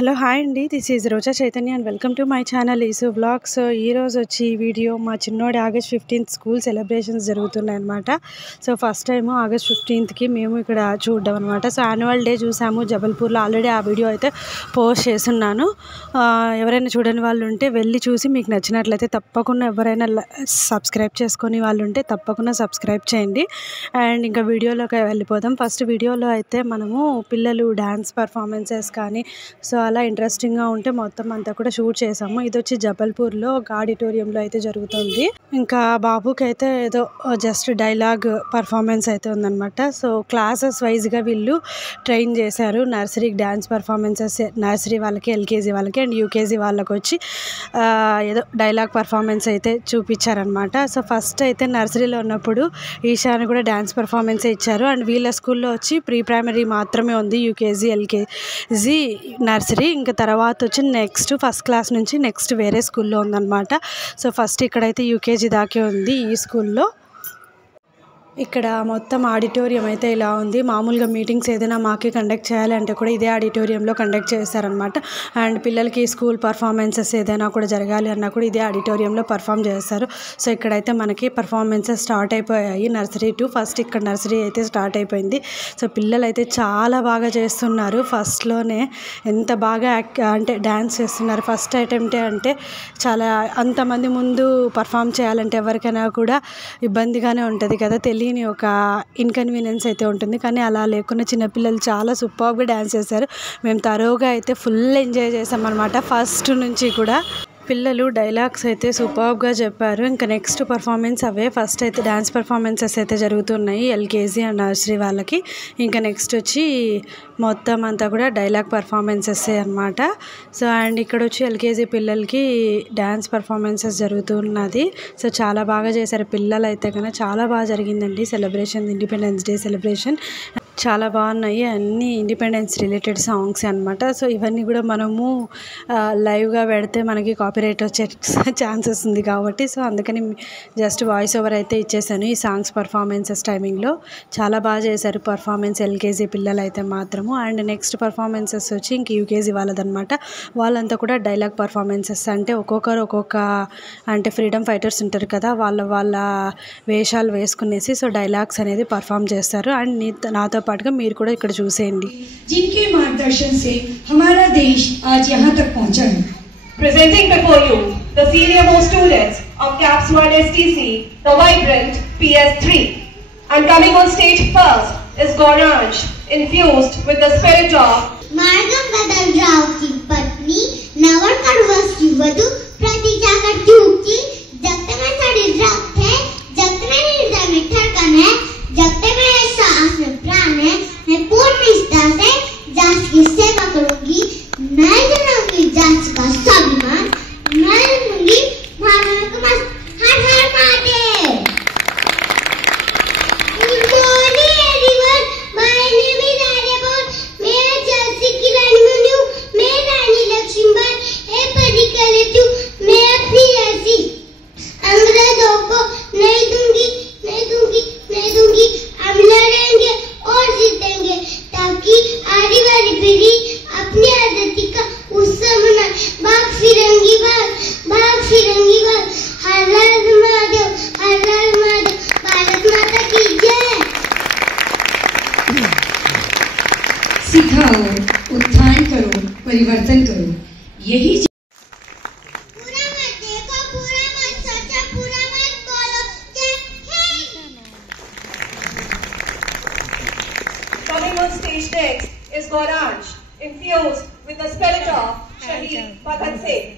Hello hi అండి, this is Roja Chaitanya and welcome to my channel ఈసు vlogs. ఈరోజు వచ్చి ఈ వీడియో మా చిన్నోడి ఆగస్ట్ 15th స్కూల్ సెలబ్రేషన్స్ జరుగుతున్నాయి అనమాట. So first time August 15th మేము ఇక్కడ చూడడం అనమాట. సో యాన్యువల్ డే చూసాము జబల్పూర్లో. ఆల్రెడీ ఆ వీడియో అయితే పోస్ట్ చేస్తున్నాను. ఎవరైనా చూడని వాళ్ళు ఉంటే వెళ్ళి చూసి మీకు నచ్చినట్లయితే తప్పకుండా, ఎవరైనా సబ్స్క్రైబ్ చేసుకొని వాళ్ళు ఉంటే తప్పకుండా సబ్స్క్రైబ్ చేయండి. అండ్ ఇంకా వీడియోలోకి వెళ్ళిపోదాం. ఫస్ట్ వీడియోలో అయితే మనము పిల్లలు డ్యాన్స్ పర్ఫార్మెన్సెస్ కానీ సో అలా ఇంట్రెస్టింగ్గా ఉంటే మొత్తం అంతా కూడా షూట్ చేసాము. ఇది వచ్చి జబల్పూర్లో ఒక ఆడిటోరియంలో అయితే జరుగుతుంది. ఇంకా బాబుకి అయితే ఏదో జస్ట్ డైలాగ్ పర్ఫార్మెన్స్ అయితే ఉందన్నమాట. సో క్లాసెస్ వైజ్గా వీళ్ళు ట్రైన్ చేశారు. నర్సరీకి డ్యాన్స్ పర్ఫార్మెన్సెస్, నర్సరీ వాళ్ళకి, ఎల్కేజీ వాళ్ళకి అండ్ యూకేజీ వాళ్ళకి వచ్చి ఏదో డైలాగ్ పర్ఫార్మెన్స్ అయితే చూపించారనమాట. సో ఫస్ట్ అయితే నర్సరీలో ఉన్నప్పుడు ఈశాని కూడా డ్యాన్స్ పర్ఫార్మెన్స్ ఇచ్చారు. అండ్ వీళ్ళ స్కూల్లో వచ్చి ప్రీ ప్రైమరీ మాత్రమే ఉంది, యూకేజీ ఎల్కేజీ నర్సరీ. ఇంకా తర్వాత వచ్చి నెక్స్ట్ ఫస్ట్ క్లాస్ నుంచి నెక్స్ట్ వేరే స్కూల్లో ఉందన్నమాట. సో ఫస్ట్ ఇక్కడైతే యూకేజీ దాకే ఉంది ఈ స్కూల్లో. ఇక్కడ మొత్తం ఆడిటోరియం అయితే ఇలా ఉంది. మామూలుగా మీటింగ్స్ ఏదైనా మాకే కండక్ట్ చేయాలి అంటే కూడా ఇదే ఆడిటోరియంలో కండక్ట్ చేస్తారనమాట. అండ్ పిల్లలకి స్కూల్ పర్ఫార్మెన్సెస్ ఏదైనా కూడా జరగాలి అన్నా కూడా ఇదే ఆడిటోరియంలో పర్ఫామ్ చేస్తారు. సో ఇక్కడైతే మనకి పర్ఫార్మెన్సెస్ స్టార్ట్ అయిపోయాయి. నర్సరీ టు ఫస్ట్ ఇక్కడ నర్సరీ అయితే స్టార్ట్ అయిపోయింది. సో పిల్లలు అయితే చాలా బాగా చేస్తున్నారు. ఫస్ట్లోనే ఎంత బాగా అంటే డ్యాన్స్ చేస్తున్నారు. ఫస్ట్ అటెంప్ట్ అంటే చాలా అంతమంది ముందు పర్ఫామ్ చేయాలంటే ఎవరికైనా కూడా ఇబ్బందిగానే ఉంటుంది కదా, తెలియని ఒక ఇన్కన్వీనియన్స్ అయితే ఉంటుంది. కానీ అలా లేకుండా చిన్నపిల్లలు చాలా సూపర్గా డ్యాన్స్ చేశారు. మేము తరోగా అయితే ఫుల్ ఎంజాయ్ చేసాం అనమాట. ఫస్ట్ నుంచి కూడా పిల్లలు డైలాగ్స్ అయితే సూపర్గా చెప్పారు. ఇంకా నెక్స్ట్ పర్ఫార్మెన్స్ అవే. ఫస్ట్ అయితే డ్యాన్స్ పర్ఫార్మెన్సెస్ అయితే జరుగుతున్నాయి ఎల్కేజీ అండ్ నర్సరీ వాళ్ళకి. ఇంకా నెక్స్ట్ వచ్చి మొత్తం అంతా కూడా డైలాగ్ పర్ఫార్మెన్సెస్ అనమాట. సో అండ్ ఇక్కడ వచ్చి ఎల్కేజీ పిల్లలకి డ్యాన్స్ పర్ఫార్మెన్సెస్ జరుగుతున్నది. సో చాలా బాగా చేశారు పిల్లలు అయితే కన్నా. చాలా బాగా జరిగిందండి సెలబ్రేషన్, ఇండిపెండెన్స్ డే సెలబ్రేషన్ చాలా బాగున్నాయి. అన్నీ ఇండిపెండెన్స్ రిలేటెడ్ సాంగ్స్ అనమాట. సో ఇవన్నీ కూడా మనము లైవ్గా పెడితే మనకి కాపీరైట్ వచ్చే ఛాన్సెస్ ఉంది కాబట్టి సో అందుకని జస్ట్ వాయిస్ ఓవర్ అయితే ఇచ్చేసాను ఈ సాంగ్స్ పర్ఫార్మెన్సెస్ టైమింగ్లో. చాలా బాగా చేశారు పర్ఫార్మెన్స్ ఎల్కేజీ పిల్లలు అయితే మాత్రము. అండ్ నెక్స్ట్ పర్ఫార్మెన్సెస్ వచ్చి ఇంక యూకేజీ వాళ్ళదనమాట. వాళ్ళంతా కూడా డైలాగ్ పర్ఫార్మెన్సెస్ అంటే ఒక్కొక్కరు ఒక్కొక్క అంటే ఫ్రీడమ్ ఫైటర్స్ ఉంటారు కదా, వాళ్ళ వేషాలు వేసుకునేసి సో డైలాగ్స్ అనేది పర్ఫామ్ చేస్తారు. అండ్ నాతో पाटका मेरे को इकड़ चूसेंडी जिनके मार्गदर्शन से हमारा देश आज यहाँ तक पहुँचा है. Presenting before you the senior most students of CAPS 1 STC, the vibrant PS3, and coming on stage first is Gauranj, infused with the spirit of Margam बदल जाओ की पत्नी नवर करवस की वधु प्रतीक्षा करती हुई जब तक मैं साड़ी रात है, जब तक मैं हृदय में धड़कन है, जब तक मेरे सांस में प्राण है, मैं पूर्ण निष्ठा से जांच की सेवा करूंगी. मैं जनूंगी जांच का स्वाभिमान, मैं लूंगी मानव को मस्त हर हर Mahadev. Good morning everyone, my name is Aryabhat. मैं झांसी की रानी बनी हूँ. मैं रानी लक्ष्मीबाई है परी कर लेती हूँ. मैं अपनी ऐसी अंग्रेजों को नहीं दूंगी, नहीं दूंगी, नहीं दूंगी. हम लड़ेंगे और जीतेंगे ताकि आने वाली पीढ़ी अपनी आजादी का उत्सव मनाए. भाग फिरंगी बाग, भाग फिरंगी बाग. हर हर महादेव, हर हर महादेव. भारत माता की जय. सिखाओ, उत्थान करो, परिवर्तन करो, यही पूरा मत देखो, पूरा मत सोचो, पूरा मत बोलो. जय Hind. coming on stage next is Gauranj, infused with the spirit of Shaheed Bhagat Singh.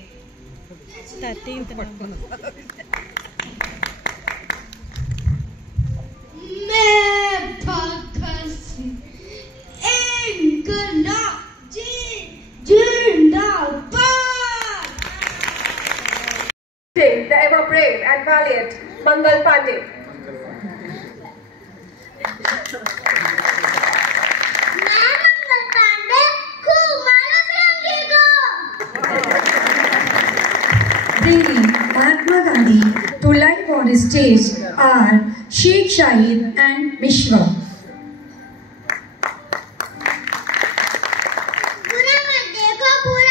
13th मैं भगत सिंह इनकलाब जिंदाबाद. The ever brave and valiant Mangal Pandey. मैं मंगल पांडे खूब मारो फिरंगी को. bringing Mahatma Gandhi to life on stage are Sheikh Shahid and Mishwa. पूरा मत देखो, पूरा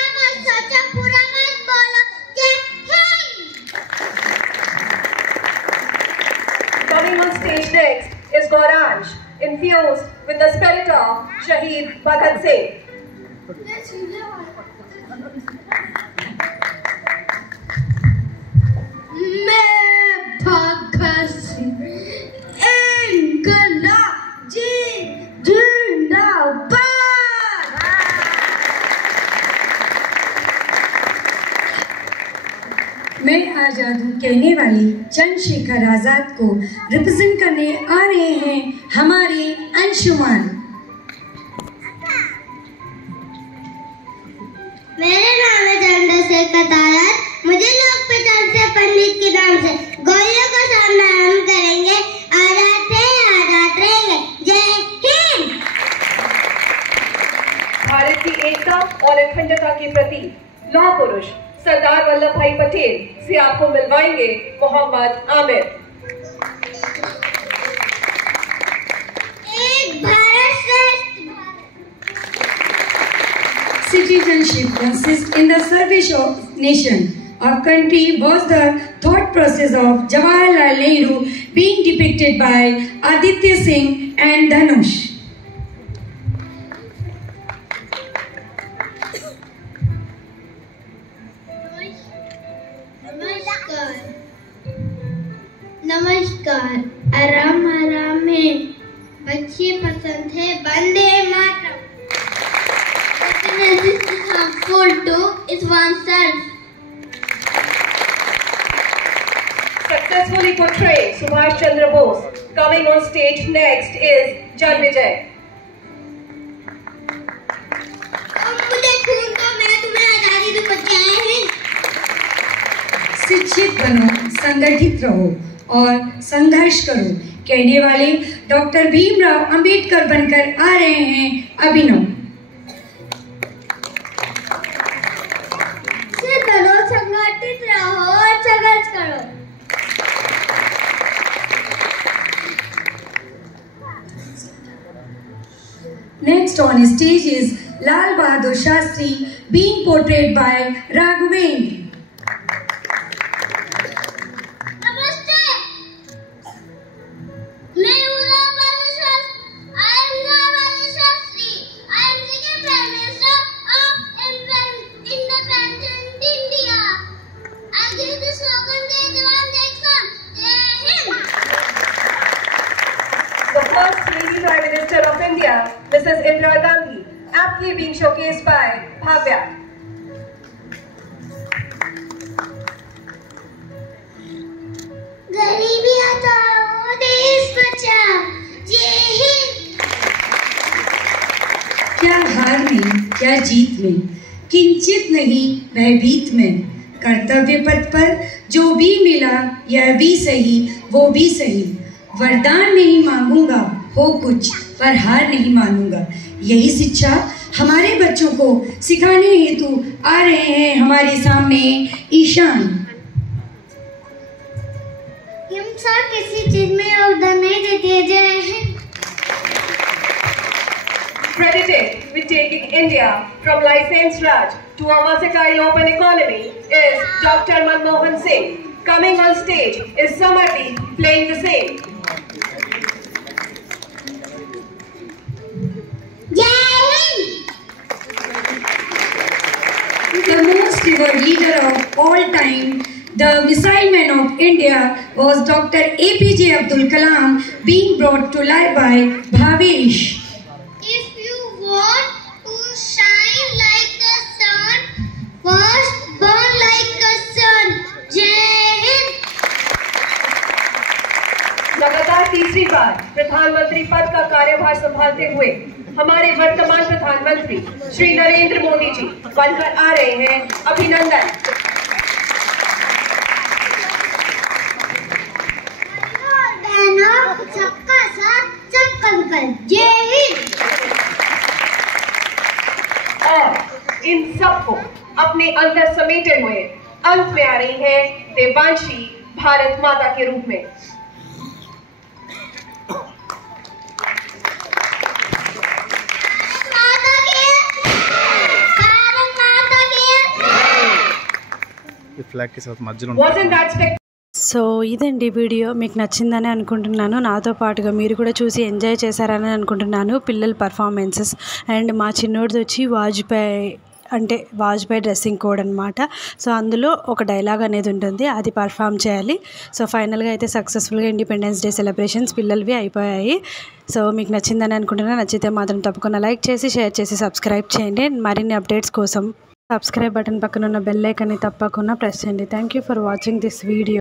infused with the spirit of Shaheed Bhagat Singh. मैं आजाद हूँ कहने वाली चंद्रशेखर आजाद को रिप्रेजेंट करने आ रहे हैं हमारे अंशुमान। मेरा नाम है चंद्रशेखर आजाद। मुझे लोग पहचानते हैं पंडित के नाम से। गोलियों का सामना हम करेंगे। आजाद रहेंगे। जय हिंद। भारत की एकता और अखंडता के प्रति लौह पुरुष सरदार वल्लभ भाई पटेल से आपको मिलवाएंगे मोहम्मद आमिर। एक भारत श्रेष्ठ Bharat. Citizenship consists in the service of nation. Our country was the thought process of Jawaharlal Nehru being depicted by Aditya Singh and Dhanush. नमस्कार। आराम है। बच्चे पसंद है वंदे Mataram. Happiness is harmful to is oneself. Successfully portraying Subhash Chandra Bose. Coming on stage next is Janvijay. मुझे खून को मैं तुम्हें आजादी दूंगा। जय हिंद। शिक्षित बनो, संगठित रहो और संघर्ष करो कहने वाले डॉक्टर भीमराव अंबेडकर बनकर आ रहे हैं अभिनव। शिक्षित बनो, संगठित रहो और संघर्ष करो। Next on stage is Lal Bahadur Shastri being portrayed by Raghavendra. नमस्ते। मैं हूँ लाल बहादुर Shastri. I am Lal Bahadur Shastri. I am second Prime Minister of independent India. I give the slogan Jai Jawan Jai Kisan. Jai Hind. The first lady Prime Minister of India, Mrs. Indira Gandhi, aptly being showcased by Bhavya. गरीबी हटाओ, देश बचाओ। जय हिंद। क्या हार में क्या जीत में, किंचित नहीं भयभीत में। कर्तव्य पथ पर जो भी मिला यह भी सही वो भी सही। वरदान नहीं मांगूंगा हो कुछ पर हार नहीं मानूंगा। यही शिक्षा हमारे बच्चों को सिखाने हेतु आ रहे हैं हमारे सामने ईशान। हिंसा किसी चीज में योगदान नहीं देती है। जय Hind. Credited with taking India from licensed Raj to a versatile open economy is Dr. Manmohan Singh. Coming on stage is Samarthi playing the same. जय Hind. The most revered leader of all time, the missile man of India was Dr. APJ Abdul Kalam being brought to life by Bhavesh. If you want to shine like the sun, first burn like the sun. जय हिंद। लगातार तीसरी बार प्रधानमंत्री पद का कार्यभार संभालते हुए हमारे वर्तमान प्रधानमंत्री श्री नरेंद्र मोदी जी बनकर आ रहे हैं अभिनंदन। बहनों, सबका साथ सबका विकास। जय हिंद। और इन सबको अपने अंदर समेटे हुए अंत में आ रही हैं देवांशी भारत माता के रूप में। फ्लैग के साथ मध्य Wasn't that spectacular? సో ఇదండి వీడియో. మీకు నచ్చిందని అనుకుంటున్నాను. నాతో పాటుగా మీరు కూడా చూసి ఎంజాయ్ చేశారని అనుకుంటున్నాను పిల్లల పర్ఫార్మెన్సెస్. అండ్ మా చిన్నోడిది వచ్చి వాజ్పేయి డ్రెస్సింగ్ కోడ్ అనమాట. సో అందులో ఒక డైలాగ్ అనేది ఉంటుంది, అది పర్ఫామ్ చేయాలి. సో ఫైనల్గా అయితే సక్సెస్ఫుల్గా ఇండిపెండెన్స్ డే సెలబ్రేషన్స్ పిల్లలవి అయిపోయాయి. సో మీకు నచ్చిందని అనుకుంటున్నా. నచ్చితే మాత్రం తప్పకుండా లైక్ చేసి షేర్ చేసి సబ్స్క్రైబ్ చేయండి. మరిన్ని అప్డేట్స్ కోసం సబ్స్క్రైబ్ బటన్ పక్కన ఉన్న బెల్ ఐకాన్ని తప్పకుండా ప్రెస్ చేయండి. Thank you for watching this video.